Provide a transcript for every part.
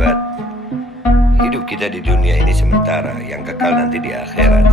sahabat, hidup kita di dunia ini sementara, yang kekal nanti di akhirat.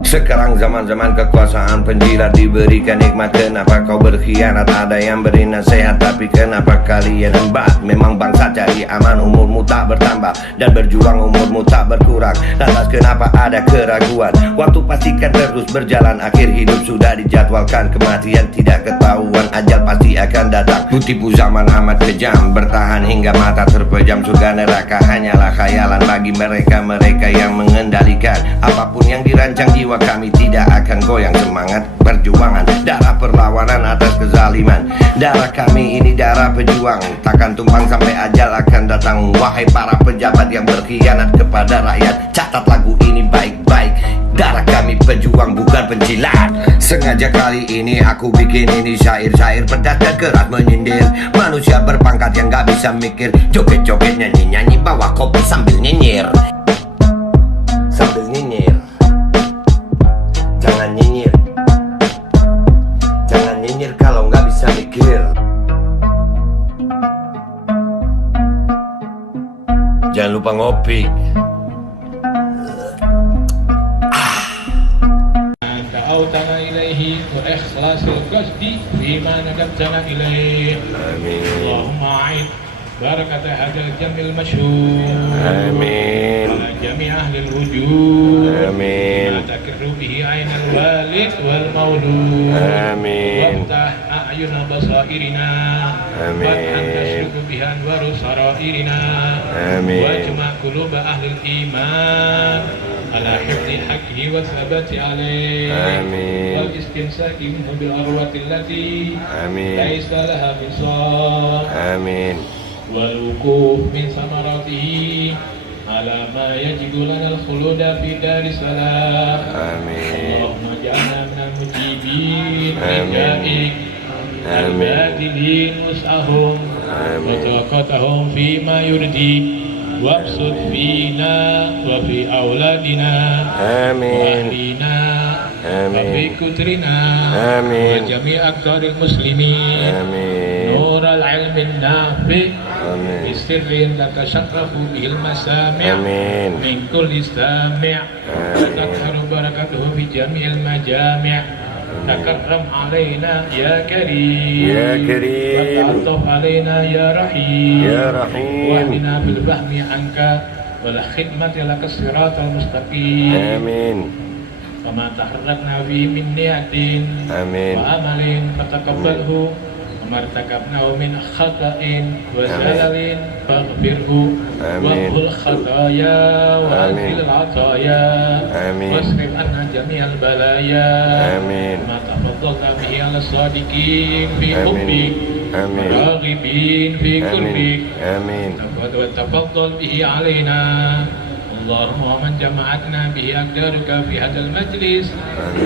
Sekarang zaman-zaman kekuasaan penjilat diberikan nikmat. Kenapa kau berkhianat? Ada yang beri nasihat, tapi kenapa kalian embat? Memang bangsa cari aman, umurmu tak bertambah, dan berjuang umurmu tak berkurang. Lantas kenapa ada keraguan? Waktu pastikan terus berjalan, akhir hidup sudah dijadwalkan. Kematian tidak ketahuan, ajal pasti akan datang. Tipu zaman amat kejam, bertahan hingga mata terpejam. Surga neraka hanyalah khayalan bagi mereka-mereka yang mengendalikan. Apapun yang dirancang jiwa kami tidak akan goyang. Semangat perjuangan, darah perlawanan atas kezaliman. Darah kami ini darah pejuang, takkan tumpang sampai ajal akan datang. Wahai para pejabat yang berkhianat kepada rakyat, catat lagu ini baik-baik. Darah kami pejuang bukan penjilat. Sengaja kali ini aku bikin ini syair-syair pedas dan keras menyindir manusia berpangkat yang gak bisa mikir. Joget-joget, nyanyi-nyanyi, bawa kopi sambil nyinyir. Sambil nyinyir. Jangan nyinyir. Jangan nyinyir kalau nggak bisa mikir. Jangan lupa ngopi. دعوتنا إليه وإخلاص القصد فيما ندبتنا إليه. آمين. اللهم أعد بركة هذا الجمع المشهور. آمين. على جميع أهل الوجود. آمين. لا تكر به عين الوالد والمولود. آمين. وافتح أعين بصائرنا. آمين. فتحا تشرق بها أنوار سرائرنا. آمين. واجمع قلوب أهل الإيمان على حفظ حقه والثبات عليه. آمين. والاستمساك منه بالعروة التي آمين. ليس لها انفصام. آمين. والوقوف من ثمراته على ما يجب لنا الخلود في دار السلام. آمين. اللهم اجعلنا من المجيبين آمين. لدائك آمين. الباذلين وسعهم آمين. وطاقتهم فيما يرضيك. وابسط فينا وفي أولادنا آمين. وأهلنا آمين. وفي كترنا آمين. وجميع أقطار المسلمين آمين. نور العلم النافع آمين. بسر تتشرف به المسامع آمين. من كل سامع وتظهر بركته في جميع المجامع. تكرم علينا يا كريم يا كريم. وتعطف علينا يا رحيم يا رحيم. واهدنا بالفهم عنك والخدمة لك الصراط المستقيم. آمين. وما تحركنا فيه من نية آمين. وعمل فتقبله وما ارتكبناه من خطأ وزلل فاغفره آمين. وامحو الخطايا وأنزل العطايا آمين. واصرف عنا جميع البلايا. آمين. ما تفضلت به على الصادقين في آمين. حبك آمين. والراغبين في قربك. آمين. وتفضل به علينا. اللهم ومن جمعتنا به أقدارك في هذا المجلس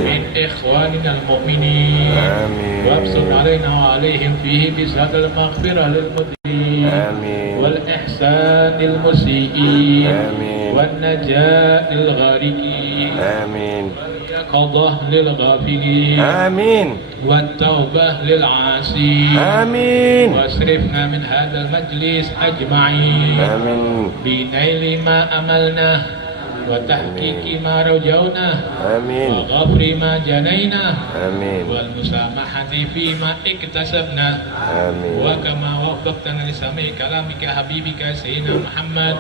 من إخواننا المؤمنين. آمين. وابسط علينا وعليهم فيه بسعة المغفرة للمذنبين آمين. والإحسان للمسيئين آمين. والنجاة للغارقين آمين. واليقظة للغافلين آمين. والتوبة للعاصين. آمين. واصرفنا من هذا المجلس أجمعين آمين. بنيل ما أملنا وتحقيق ما رجونا آمين. وغفر ما جنينا آمين. والمسامحة فيما اكتسبنا. آمين. وكما وفقتنا لسماع كلامك حبيبك سيدنا محمد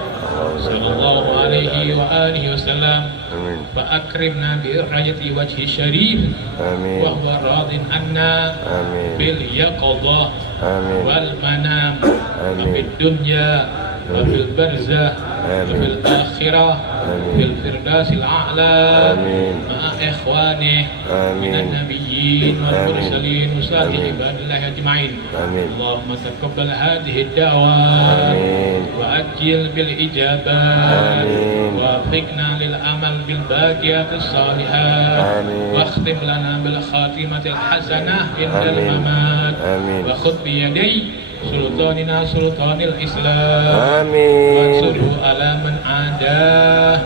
صلى الله عليه وآله وسلم آمين. فأكرمنا برؤية وجه الشريف آمين. وهو راض عنا آمين. باليقظة آمين. والمنام آمين. وفي الدنيا وفي البرزة آمين. وفي الآخرة آمين. في الفردوس الأعلى آمين. مع إخوانه من آمين. النبيين والمرسلين وصالح آمين. عباد الله أجمعين. آمين. اللهم تقبل هذه الدعوة آمين. وأجل بالإجابة آمين. ووفقنا للعمل بالباقيات الصالحات. آمين. واختم لنا بالخاتمة الحسنة عند آمين. الممات. آمين. وخذ بيدي سلطاننا سلطان الإسلام. آمين. وانصره على من عاداه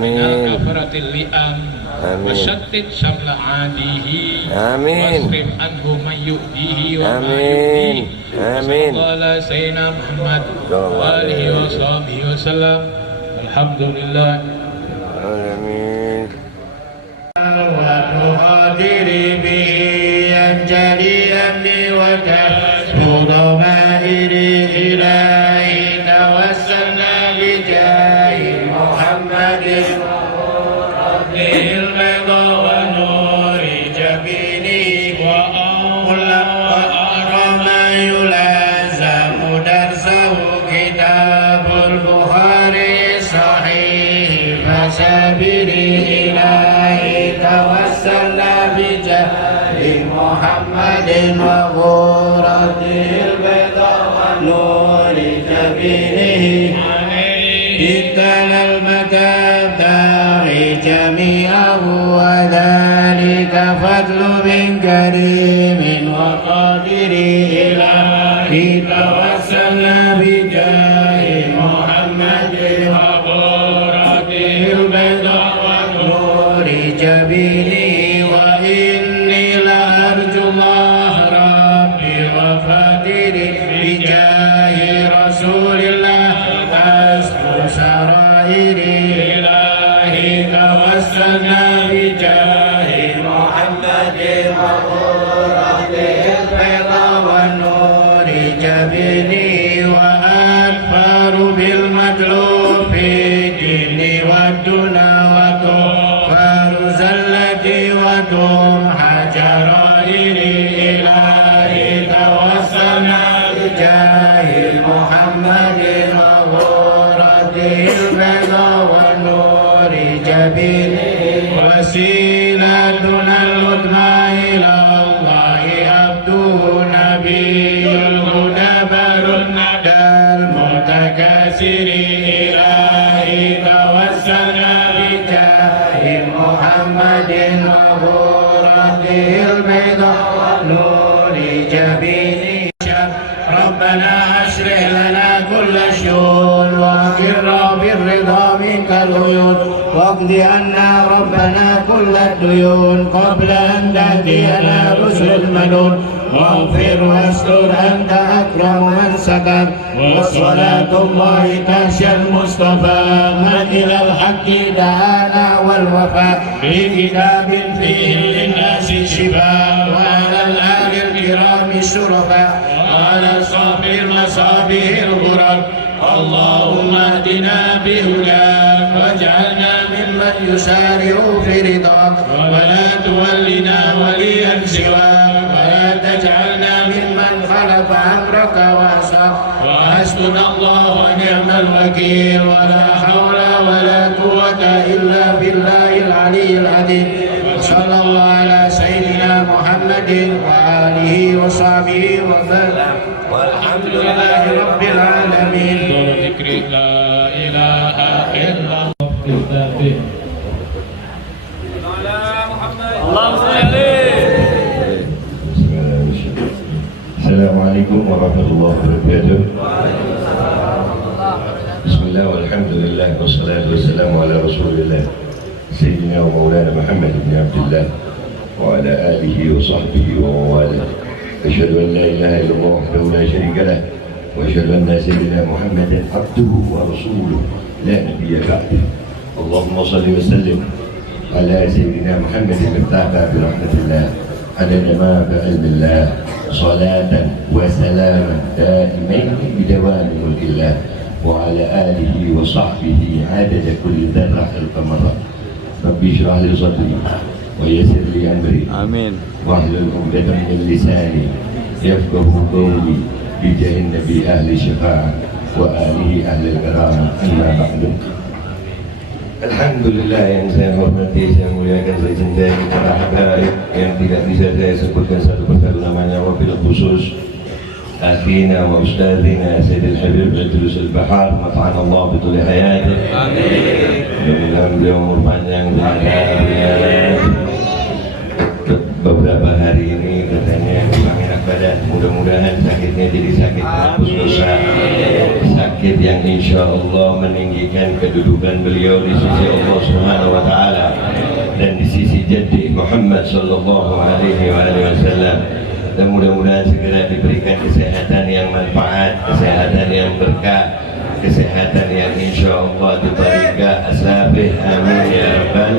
من آمين. الكفرة اللئام آمين. وشتت شمل عاديه آمين. واصرف عنه من يؤذيه وما آمين. يؤذيه. آمين. صلى الله على سيدنا محمد صلى الله عليه وآله وصحبه وسلم. الحمد لله. آمين. وتقدري به ينجلي أمني وكسب ضمائري إلهي توسلنا بجاه محمد البيضا ونور جبيني وأولى وأكرم يلازم درسه كتاب البخاري صحيح فسابري إلهي توسلنا بجاه محمد وغورته البيضاء ونور جبينه ابتلى المتاب داعي جميعه وذلك فضل من كريم وقادر إلهي توسلنا بجاه محمد وغورته البيضاء ونور جبينه وإني لأرجو الله ربي وفاتري بجاه رسول الله أستر سرائري إلهي توسلنا بجاه محمد وغورته البيضاء والنور جبيني وأكفر بالمطلوب في الدين والدنا وكفر زلتي وتمحى جرائري إلهي توسلنا بجاه محمد وغورته البيضاء والنور جبيني وسيلتنا العظمى إلى الله عبده نبي الهدى بر الندى المتكاسر إلهي توسلنا بجاه محمد وغورته البيضاء ونور جبينه ربنا اشرح لنا كل شؤون واقر بالرضا منك العيون واقض عنا ربنا كل الديون قبل ان تهدينا رسل المنون واغفر واستر انت اكرم من ستر وصلاة الله تغشى المصطفى من الى الحق دعانا والوفاء بكتاب فيه للناس شفاء وعلى الآل الكرام الشرفاء وعلى صاحب المصابيح الغرر اللهم اهدنا بهداك واجعلنا ممن يسارع في رضاك ولا تولنا وليا سواك ولا تجعلنا ممن خلف امرك وعصاك وحسبنا الله ونعم الوكيل ولا حول ولا قوة الا بالله العلي العظيم صلى الله على سيدنا محمد وآله وصحبه وسلم والحمد لله رب العالمين. ذكر لا إله إلا الله. Assalamualaikum warahmatullahi wabarakatuh. Bismillah walhamdulillah wassalatu wassalamu ala rasulillah Sayyidina wa maulana Muhammad ibn Abdullah wa ala alihi wa sahbihi wa mawala. Asyhadu an la ilaha illallah wahdahu la syarika lah wa asyhadu anna sayyidina Muhammadan abduhu wa rasuluh la nabiyya ba'dah. Allahumma salli wa sallim ala sayyidina Muhammadin al-Mustafa bi rahmatillah adada ma bi ilmillah salatan wa salaman daimain bi dawami mulkillah wa ala alihi wa sahbihi adada kulli dharra al-qamara. Rabbi syrah li sadri wa yassir li amri. Amin. Wahlul 'uqdatam min lisani yafqahu qawli bi jahin nabi ahli syafa'ah wa alihi ahli al-karam. Amma ba'du. Alhamdulillah yang saya hormati, saya muliakan, saya cintai para habaib yang tidak bisa saya sebutkan satu persatu namanya, wabil khusus akhina wa ustadzina Sayyidil Habib Idrus al-Bahar mat'an Allah betul hayatih. Amin. Mudah-mudahan beliau umur panjang beberapa hari ini katanya kurang enak badan, mudah-mudahan sakitnya jadi sakit hapus dosa, sakit yang insya Allah meninggikan kedudukan beliau di sisi Allah Subhanahu wa Ta'ala dan di sisi Jaddi Muhammad Sallallahu Alaihi Wasallam. Dan mudah-mudahan segera diberikan kesehatan yang manfaat, kesehatan yang berkah, kesehatan yang insya Allah dibaringkan aslabih, amin ya rabbal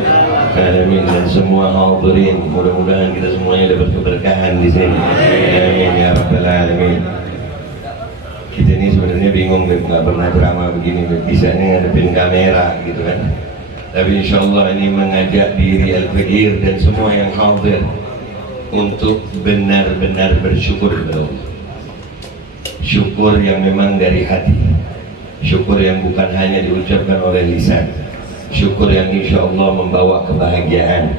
alamin. Dan semua hadirin mudah-mudahan kita semuanya dapat keberkahan di sini, amin ya rabbal alamin. Kita ini sebenarnya bingung, nggak pernah ceramah begini, bisanya ngadepin kamera gitu kan. Tapi insya Allah ini mengajak diri Al-Faqir dan semua yang hadir untuk benar-benar bersyukur kepada Allah. Syukur yang memang dari hati, syukur yang bukan hanya diucapkan oleh lisan, syukur yang insya Allah membawa kebahagiaan.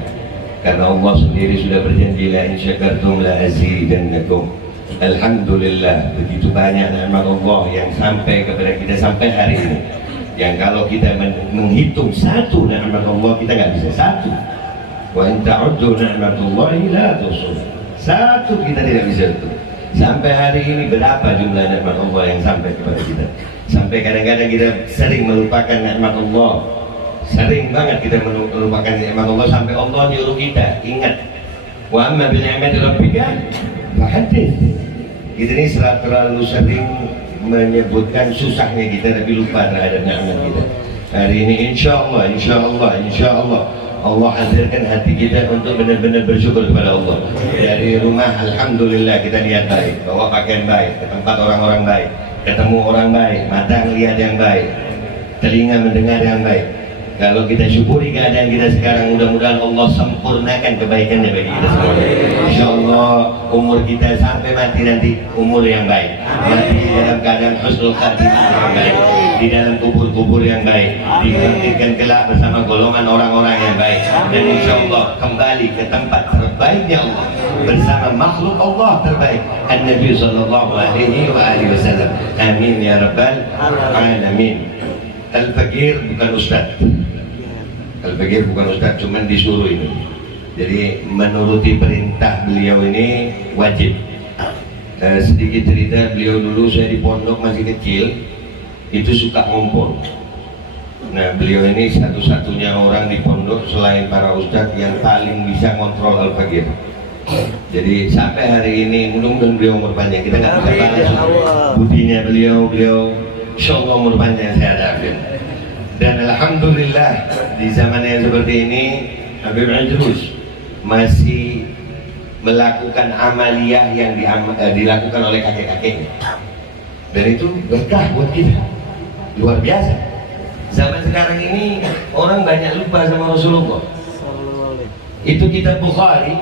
Karena Allah sendiri sudah berjanji, la in syakartum la azidannakum. Alhamdulillah, begitu banyak nikmat Allah yang sampai kepada kita sampai hari ini, yang kalau kita menghitung satu nikmat Allah kita nggak bisa satu. Wa in ta'uddu ni'matullahi la tuhsuha. Satu kita tidak bisa itu. Sampai hari ini berapa jumlah nikmat Allah yang sampai kepada kita? Sampai kadang-kadang kita sering melupakan nikmat Allah. Sering banget kita melupakan nikmat Allah sampai Allah nyuruh kita ingat. Wa amma bi ni'mati rabbika fahaddits. Kita ini terlalu sering menyebutkan susahnya kita tapi lupa terhadap nikmat kita. Hari ini insya Allah Allah hadirkan hati kita untuk benar-benar bersyukur kepada Allah. Dari rumah alhamdulillah kita lihat baik, bawa pakaian baik, ke tempat orang-orang baik, ketemu orang baik, mata melihat yang baik, telinga mendengar yang baik. Kalau kita syukuri keadaan kita sekarang, mudah-mudahan Allah sempurnakan kebaikannya bagi kita semua. Insya Allah umur kita sampai mati nanti umur yang baik, mati dalam keadaan husnul khatimah yang baik, di dalam kubur-kubur yang baik, dibangkitkan kelak bersama golongan orang-orang yang baik, dan insya Allah kembali ke tempat terbaiknya Allah bersama makhluk Allah terbaik, An-Nabi Sallallahu Alaihi Wasallam. Amin ya rabbal alamin. Al-Faqir bukan ustaz. Al-Faqir bukan ustaz, cuman disuruh ini. Jadi menuruti perintah beliau ini wajib. Sedikit cerita, beliau dulu saya di pondok masih kecil, itu suka ngompol. Nah beliau ini satu-satunya orang di pondok selain para ustaz yang paling bisa kontrol Al-Faqir. Jadi sampai hari ini mudah-mudahan beliau umur panjang. Kita nggak bisa balas budinya beliau insya Allah umur panjang sehat afiat. Dan alhamdulillah di zaman yang seperti ini Habib Idrus masih melakukan amaliyah yang dilakukan oleh kakek-kakeknya, dan itu berkah buat kita luar biasa. Zaman sekarang ini orang banyak lupa sama Rasulullah. Itu kitab Bukhari,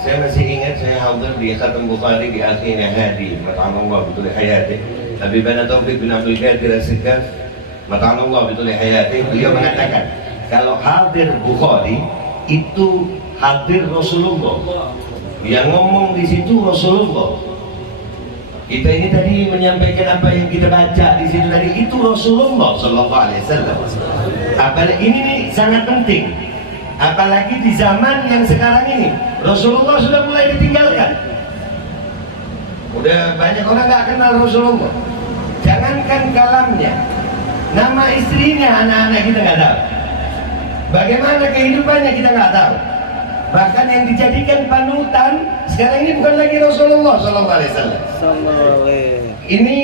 saya masih ingat saya hadir di khatam Bukhari di akhirnya hadi mat'amallah betul hayati Habibana Taufik bin Abdul Qadir As-Sikaf mat'amallah betul hayati. Beliau mengatakan kalau hadir Bukhari itu hadir Rasulullah, yang ngomong di situ Rasulullah. Kita ini tadi menyampaikan apa yang kita baca di situ tadi itu Rasulullah Sallallahu Alaihi Wasallam. Apalagi ini nih sangat penting, apalagi di zaman yang sekarang ini Rasulullah sudah mulai ditinggalkan. Udah banyak orang nggak kenal Rasulullah. Jangankan kalamnya, nama istrinya, anak-anak kita nggak tahu. Bagaimana kehidupannya kita nggak tahu. Bahkan yang dijadikan panutan sekarang ini bukan lagi Rasulullah Sallallahu Alaihi Wasallam. Ini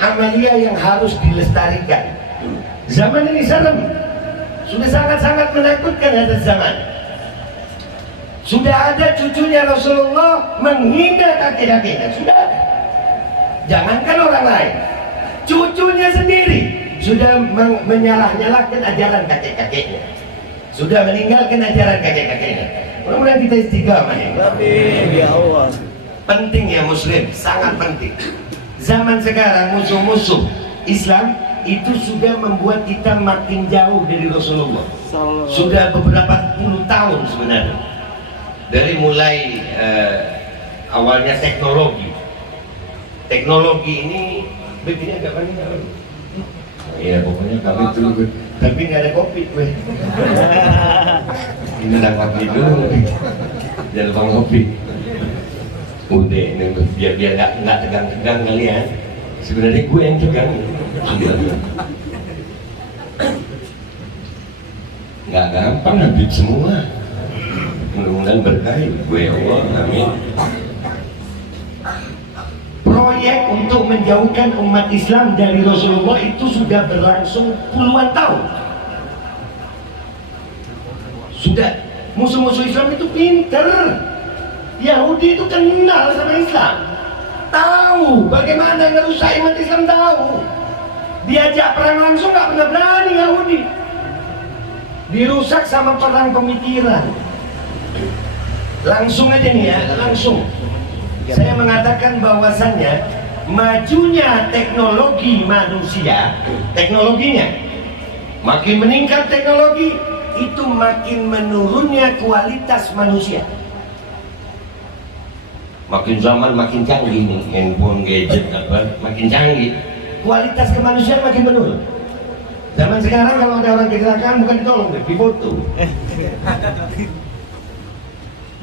amalia yang harus dilestarikan. Zaman ini serem, sudah sangat-sangat menakutkan atas zaman. Sudah ada cucunya Rasulullah menghina kakek-kakeknya, sudah ada. Jangankan orang lain, cucunya sendiri sudah menyalah-nyalahkan ajaran kakek-kakeknya, sudah meninggalkan ajaran kakek-kakeknya. Mudah-mudahan kita istiqamah ya. Amin ya Allah. Penting ya muslim, sangat penting. Zaman sekarang musuh-musuh Islam itu sudah membuat kita makin jauh dari Rasulullah. Sudah beberapa puluh tahun sebenarnya. Dari mulai awalnya teknologi. Teknologi ini begini agak panik apa? Iya pokoknya kami dulu, tapi nggak ada kopi. Ini ada kopi dulu, jangan lupa kopi. Udah, biar nggak tegang-tegang kalian. Sebenarnya gue yang tegang. Nggak gampang habis semua. Mudah-mudahan berkah gue ya Allah, amin. Proyek untuk menjauhkan umat Islam dari Rasulullah itu sudah berlangsung puluhan tahun. Sudah, musuh-musuh Islam itu pinter. Yahudi itu kenal sama Islam, tahu bagaimana ngerusak umat Islam, tahu. Diajak perang langsung nggak pernah berani Yahudi. Dirusak sama perang pemikiran. Langsung aja nih ya, langsung. Saya mengatakan bahwasannya majunya teknologi manusia, teknologinya makin meningkat teknologi, itu makin menurunnya kualitas manusia. Makin zaman makin canggih nih, handphone, gadget apa, makin canggih, kualitas kemanusiaan makin menurun. Zaman sekarang kalau ada orang kecelakaan bukan ditolong, difoto.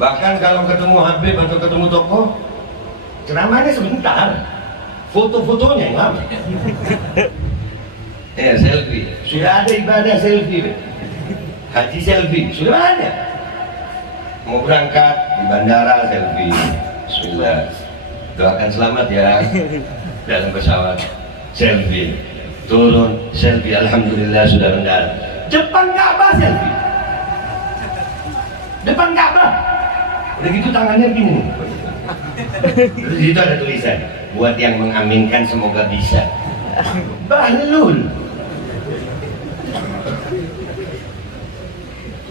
Bahkan kalau ketemu Habib atau ketemu tokoh, ceramahnya sebentar, foto-fotonya yang lama. Ya, selfie. Sudah ada ibadah selfie, haji selfie, sudah ada. Mau berangkat di bandara selfie. Bismillah, doakan selamat ya. Dalam pesawat selfie, turun selfie, alhamdulillah sudah mendarat. Depan Ka'bah selfie, depan Ka'bah. Udah gitu tangannya gini. Terus di situ ada tulisan, buat yang mengaminkan semoga bisa. Bahlul.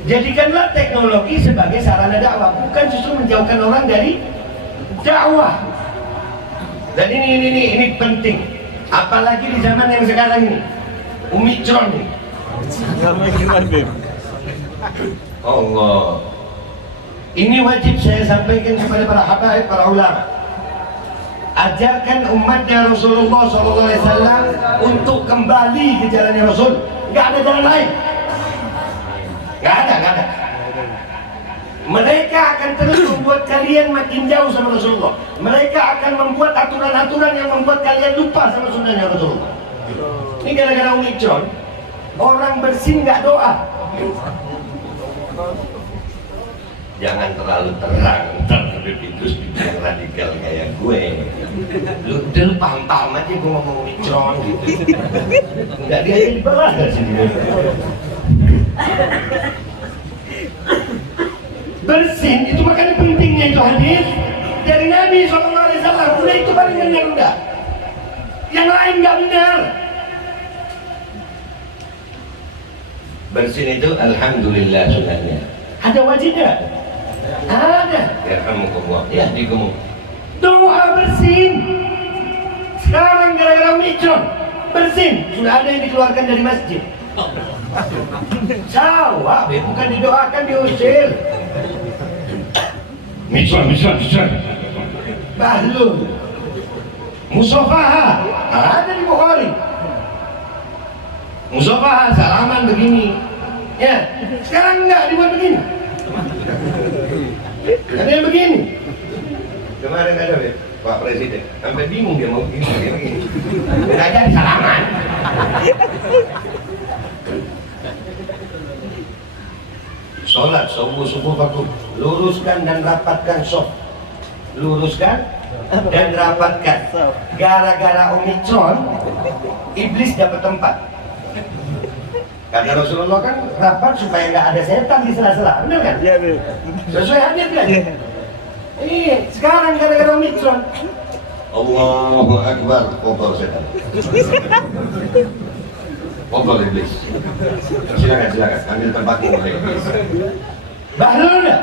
Jadikanlah teknologi sebagai sarana dakwah, bukan justru menjauhkan orang dari dakwah. Dan ini penting, apalagi di zaman yang sekarang ini, Omicron ini. Allah, ini wajib saya sampaikan kepada para habaib, para ulama. Ajarkan umatnya Rasulullah SAW untuk kembali ke jalannya Rasul. Nggak ada jalan lain. Nggak ada. Mereka akan terus membuat kalian makin jauh sama Rasulullah. Mereka akan membuat aturan-aturan yang membuat kalian lupa sama sunnahnya Rasulullah. Ini gara-gara Omicron, orang bersin nggak doa. Jangan terlalu terang, terlebih itu yang radikal kayak gue. Lu paham-paham aja gue ngomong Omicron gitu. Nggak dia dibelah dari sini. Bersin itu makanya pentingnya itu hadis dari Nabi SAW. Udah itu paling benar udah. Yang lain nggak benar. Bersin itu alhamdulillah sunnahnya. Ada wajibnya? Ada. Ya kamu kemuk. Ya di kemuk. Doa bersin. Sekarang gara-gara Omicron bersin sudah ada yang dikeluarkan dari masjid. Jawab, bukan didoakan, diusir. Misal. Bahlul. Musafaha ada di Bukhari. Musafaha salaman begini. Ya, sekarang enggak dibuat begini. Ada yang begini. Kemarin ada Pak Presiden, sampai bingung dia mau begini. Nggak jadi salaman. Sholat subuh waktu luruskan dan rapatkan soft, luruskan dan rapatkan. Gara-gara Omicron iblis dapat tempat. Karena Rasulullah kan rapat supaya nggak ada setan di sela-sela, benar kan? Iya, benar. Sesuai hadis kan? Iya. Sekarang gara-gara Omicron, Allahu Akbar, kotor setan. Kotor iblis. Silakan, ambil tempatmu oleh iblis. Bahlul enggak?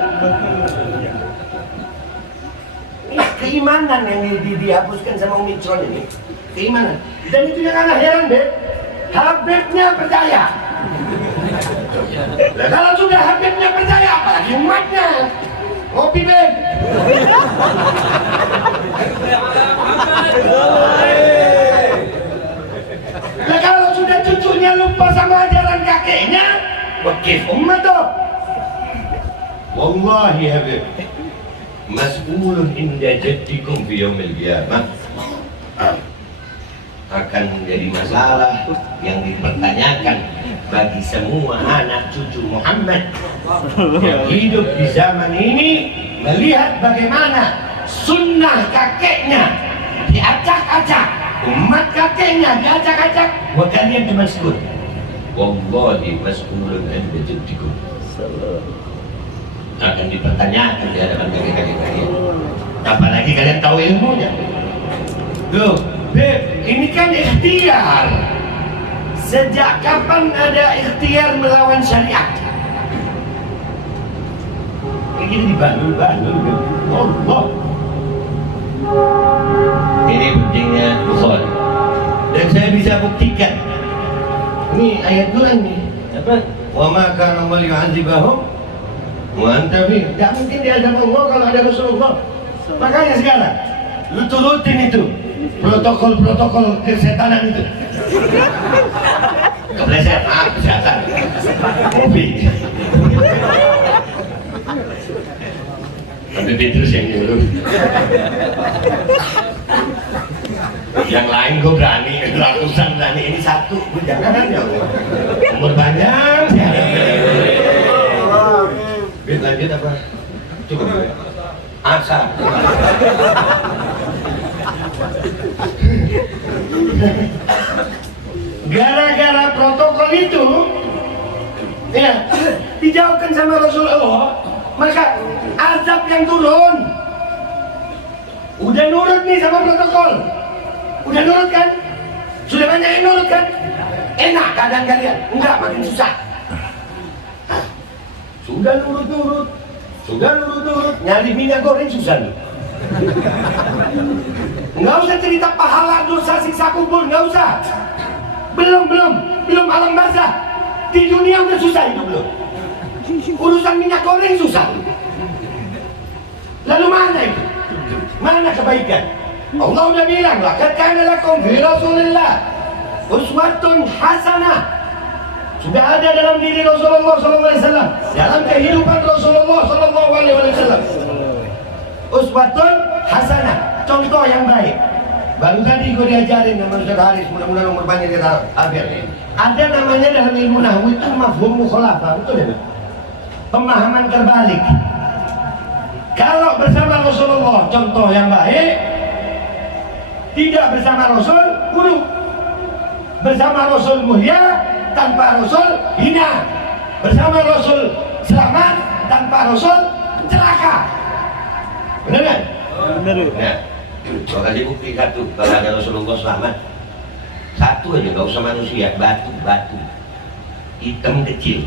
Nah, keimanan yang dihapuskan sama Omicron ini, keimanan. Dan itu yang anak heran deh, Habibnya percaya. Nah, kalau sudah Habibnya percaya, apalagi umatnya. Ngopi deh. Nah, kalau sudah cucunya lupa sama ajaran kakeknya, wakif umat tuh. Wallahi Habib, mas'ulun inda jaddikum fi yaumil qiyamah, akan menjadi masalah yang dipertanyakan bagi semua anak cucu Muhammad yang hidup di zaman ini, melihat bagaimana sunnah kakeknya diacak-acak, umat kakeknya diacak-acak. Wa kalian cuma sebut wallahi mas'ulun inda jaddikum, akan dipertanyakan di hadapan kakek-kakek kalian. Apalagi kalian tahu ilmunya. Loh, Beb, ini kan ikhtiar. Sejak kapan ada ikhtiar melawan syariat? Ini dibandul-bandul, Beb. Allah. Ini pentingnya Bukhari. Dan saya bisa buktikan. Ini ayat Quran nih. Apa? Wa ma kana yu'adzibahum wa anta fi. Tidak mungkin diazab Allah kalau ada Rasulullah. Makanya sekarang lu turutin itu protokol kesehatan itu. Kepleset, kesehatan. Kopi. Tapi Petrus yang nyuruh. Yang lain gue berani, ratusan berani, ini satu. Gue jangan ya Allah. Umur panjang. Bet lanjut apa? Cukup. Asal. Gara-gara protokol itu ya dijauhkan sama Rasulullah, maka azab yang turun. Udah nurut nih sama protokol, udah nurut kan, sudah banyak yang nurut kan, enak keadaan kalian. Enggak, makin susah. Sudah nurut-nurut, nyari minyak goreng susah nih. Nggak usah cerita pahala dosa siksa kubur, nggak usah. Belum alam barzah. Di dunia udah susah itu belum. Urusan minyak goreng susah. Lalu mana itu? Mana kebaikan? Allah udah bilang, laqad kana lakum fi Rasulillah uswatun hasanah. Sudah ada dalam diri Rasulullah SAW, dalam kehidupan Rasulullah SAW. Uswatun hasanah, contoh yang baik. Baru tadi gue diajarin sama Ustaz Haris, mudah-mudahan umur panjang kita akhir. Ada namanya dalam ilmu nahwu itu mafhum mukhalafah, betul ya? Pemahaman terbalik. Kalau bersama Rasulullah contoh yang baik, tidak bersama Rasul buruk. Bersama Rasul mulia, tanpa Rasul hina. Bersama Rasul selamat, tanpa Rasul celaka. Benar kan? Benar. Nah, kalau tadi bukti satu, kalau ada Rasulullah selamat, satu aja, nggak usah manusia, batu hitam kecil.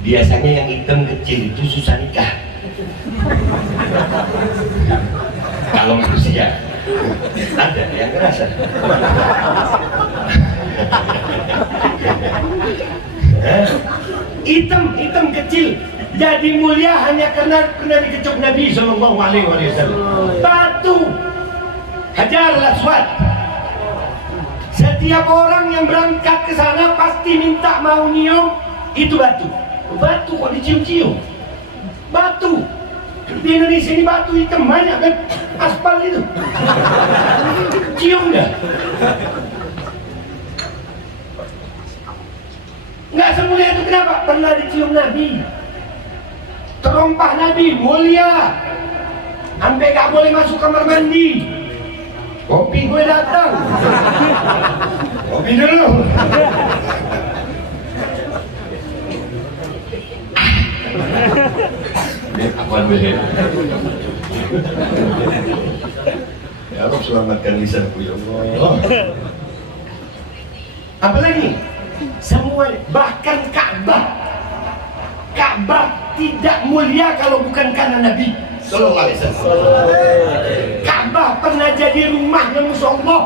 Biasanya yang hitam kecil itu susah nikah. Kalau manusia ada yang ngerasa. Hitam kecil jadi mulia hanya karena pernah dikecup Nabi Sallallahu Alaihi Wasallam. Batu Hajar al-Aswad. Setiap orang yang berangkat ke sana pasti minta mau nyium itu batu. Batu kok dicium-cium? Batu. Di Indonesia ini batu hitam banyak kan? Aspal itu. Cium dah. Nggak semulia itu, kenapa? Pernah dicium Nabi. Terompah Nabi, mulia. Sampai gak boleh masuk kamar mandi. Kopi gue datang. Kopi dulu. Apaan bener? Ya Allah, selamatkan lisanku ya Allah. Apalagi? Semua, bahkan Ka'bah tidak mulia kalau bukan karena Nabi Sallallahu Alaihi Wasallam. Ka'bah pernah jadi rumahnya musuh Allah.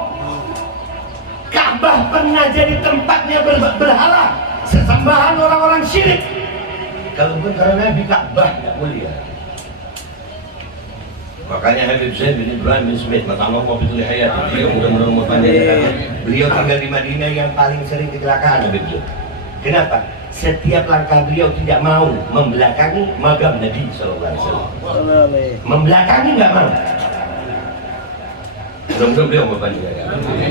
Ka'bah pernah jadi tempatnya berhala, sesembahan orang-orang syirik. Kalau bukan karena Nabi, Ka'bah tidak mulia. Makanya Habib Zaid bin Ibrahim bin Smith, mata Allah Wabitul Hayat, beliau mudah-mudahan umur panjang. Beliau tinggal di Madinah yang paling sering kecelakaan Habib Zaid. Kenapa? setiap langkah beliau tidak mau membelakangi magam Nabi Sallallahu Alaihi Wasallam. Membelakangi nggak mau. Mudah-mudahan beliau membandingkan.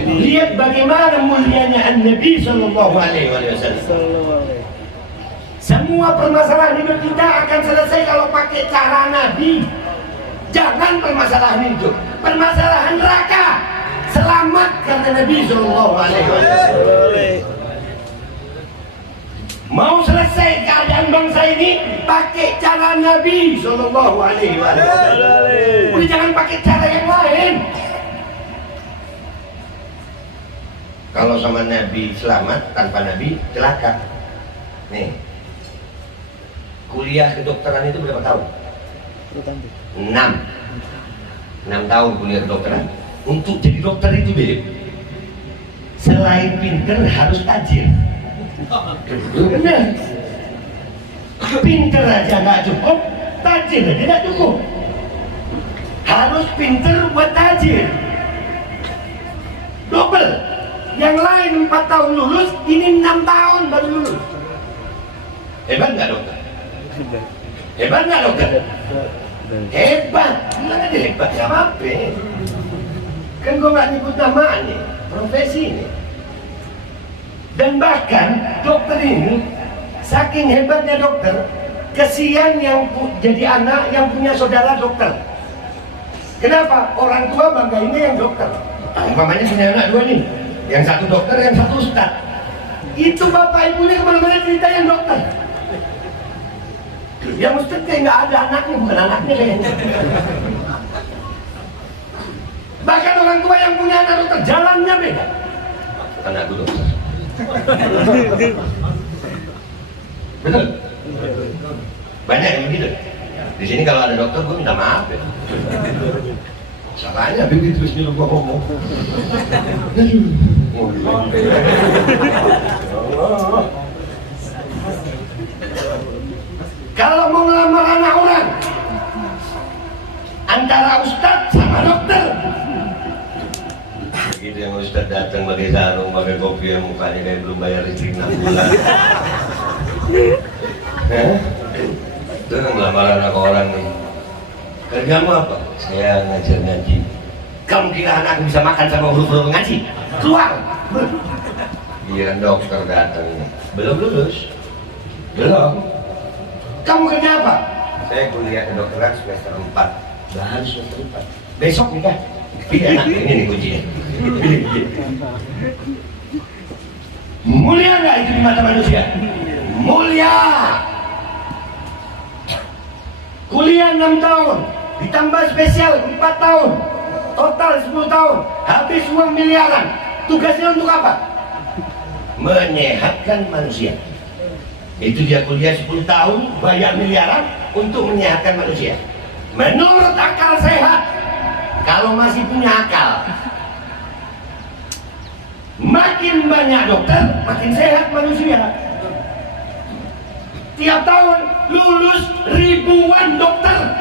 Lihat bagaimana mulianya Nabi Sallallahu Alaihi Wasallam. Semua permasalahan hidup kita akan selesai kalau pakai cara Nabi. Jangan permasalahan itu, permasalahan neraka. Selamat karena Nabi Sallallahu Alaihi Wasallam. Mau selesai keadaan bangsa ini pakai cara Nabi Sallallahu Alaihi Wasallam. Jangan pakai cara yang lain. Kalau sama Nabi selamat, tanpa Nabi celaka. Nih, kuliah kedokteran itu berapa tahun? 6 tahun kuliah kedokteran. Untuk jadi dokter itu beda. Selain pinter harus tajir. Benar. Pinter aja nggak cukup, tajir aja nggak cukup. Harus pinter buat tajir. Double. Yang lain 4 tahun lulus, ini 6 tahun baru lulus. Hebat nggak dokter? Hebat nggak dokter? Hebat. Bilang aja hebat, nggak apa-apa. Kan gue nggak nyebut namanya, profesi ini. Dan bahkan dokter ini, saking hebatnya dokter, kesian yang jadi anak yang punya saudara dokter. Kenapa? Orang tua banggainnya yang dokter. Umpamanya punya anak 2 nih, yang satu dokter, yang satu ustad. Itu bapak ibunya kemana-mana cerita yang dokter. Yang ustad kayak nggak ada anaknya, bukan anaknya kayaknya. Bahkan orang tua yang punya anak dokter, jalannya beda. Anak gue dokter. Betul? Banyak yang begitu. Di sini kalau ada dokter, gue minta maaf ya. Salahnya begitu terus nyuruh gue ngomong. Kalau mau ngelamar anak orang, antara ustadz sama dokter. Gitu yang ustadz datang pakai sarung, pakai kopi, yang mukanya kayak belum bayar listrik 6 bulan. Itu yang ngelamar anak orang nih. Kerjamu apa? Saya ngajar ngaji. Kamu kira anak bisa makan sama huruf-huruf ngaji? Keluar! Iya dokter datang. Belum lulus? Belum. Kamu kerja apa? Saya kuliah kedokteran semester 4. Bahan semester 4. Besok nikah. Pilih anak, ini nih kuncinya. Pilih. Mulia nggak itu di mata manusia? Mulia. Kuliah 6 tahun, ditambah spesial 4 tahun, total 10 tahun, habis uang miliaran. Tugasnya untuk apa? Menyehatkan manusia. Itu dia kuliah 10 tahun, bayar miliaran untuk menyehatkan manusia. Menurut akal sehat, kalau masih punya akal, makin banyak dokter, makin sehat manusia. Tiap tahun lulus ribuan dokter,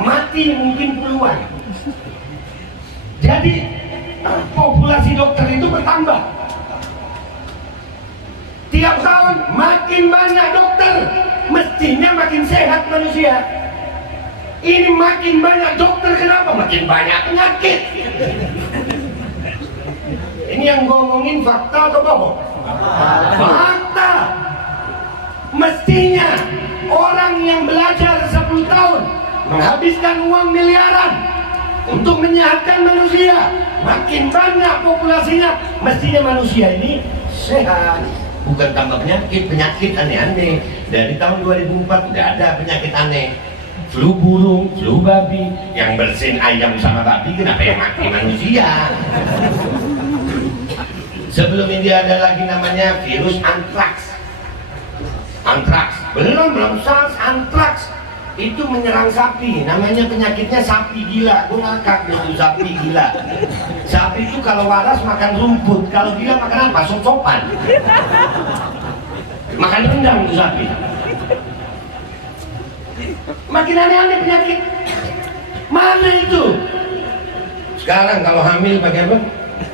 mati mungkin puluhan. Jadi populasi dokter itu bertambah. Tiap tahun makin banyak dokter, mestinya makin sehat manusia. Ini makin banyak dokter, kenapa? Makin banyak penyakit. Ini yang ngomongin fakta atau bohong? Fakta. Mestinya orang yang belajar 10 tahun menghabiskan uang miliaran untuk menyehatkan manusia, makin banyak populasinya, mestinya manusia ini sehat, bukan tambah penyakit aneh-aneh. Dari tahun 2004 tidak ada penyakit aneh. Flu burung, flu babi, yang bersin ayam sama babi, kenapa yang mati manusia? Sebelum ini ada lagi namanya virus antraks. Antraks, belum SARS, antraks itu menyerang sapi, namanya penyakitnya sapi gila. Gue ngakak itu sapi gila. Sapi itu kalau waras makan rumput, kalau gila makan apa? Sop-sopan. Makan rendang itu sapi. Makin aneh-aneh penyakit. Mana itu? Sekarang kalau hamil pakai apa?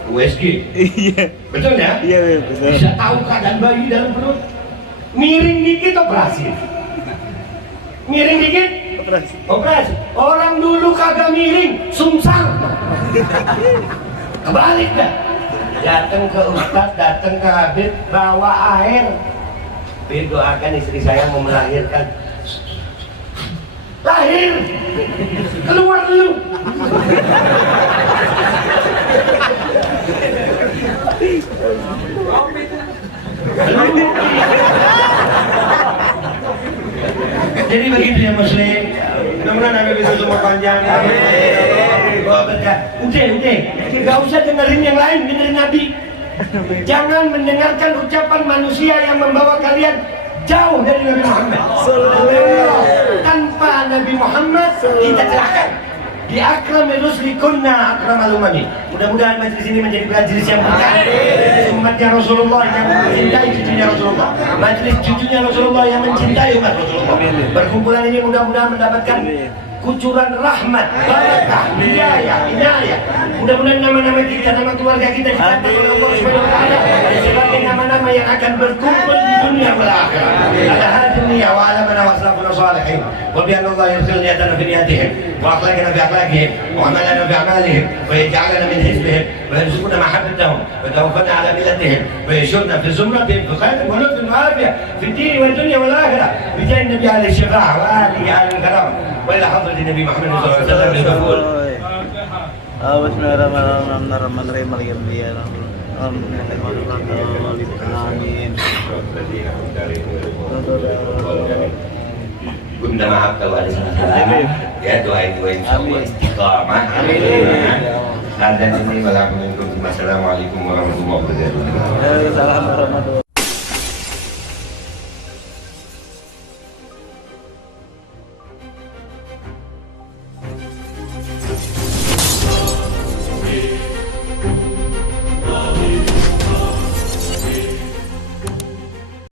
USG. Betul ya? Iya betul. Bisa tahu keadaan bayi dalam perut. Miring dikit operasi. Miring dikit operasi. Orang dulu kagak miring, sungsang. Kebalik dah. Datang ke ustaz, datang ke Habib, bawa air. Habib, doakan istri saya mau melahirkan. Lahir, keluar dulu. Jadi begitu ya Muslim. Mudah-mudahan Nabi bisa semua panjang. Udah, gak usah dengerin yang lain, dengerin Nabi. Jangan mendengarkan ucapan manusia yang membawa kalian jauh dari Nabi Muhammad. Tanpa Nabi Muhammad kita celaka. Di akramil rusli kunna akramal umami. Mudah-mudahan majelis ini menjadi majelis yang berkah. Umatnya Rasulullah yang mencintai cucunya Rasulullah. Majelis cucunya Rasulullah yang mencintai umat Rasulullah. Perkumpulan ini mudah-mudahan mendapatkan kucuran rahmat, barakah, hidayah, inayah. Mudah-mudahan nama-nama kita, nama keluarga kita dicatat oleh Allah Subhanahu wa taala sebagai nama-nama yang akan berkumpul di dunia wal akhirah. Ala hadhihi niyya wa ala man waslafuna salihin. Wa bi anna Allah yursil niyatana fi niyatihim wa akhlaqana bi akhlaqihim wa amalana bi amalihim wa yaj'alana min hizbihim wa yarzuqna mahabbatahum wa tawaffana ala millatihim wa yashurna fi zumratihim fi khairin wa lutfin wa afiyah fi ad-din wal dunya wal akhirah bi jahi nabi alaihi syafa'ah wa alihi al-karam wa ila hadrati Nabi Muhammad sallallahu alaihi wasallam bil-qabul. Bismillahirrahmanirrahim. Gue minta maaf kalau ada salah-salah. Ya doain semua istiqamah. Dan ini malam Assalamualaikum warahmatullahi wabarakatuh. Assalamualaikum warahmatullahi wabarakatuh.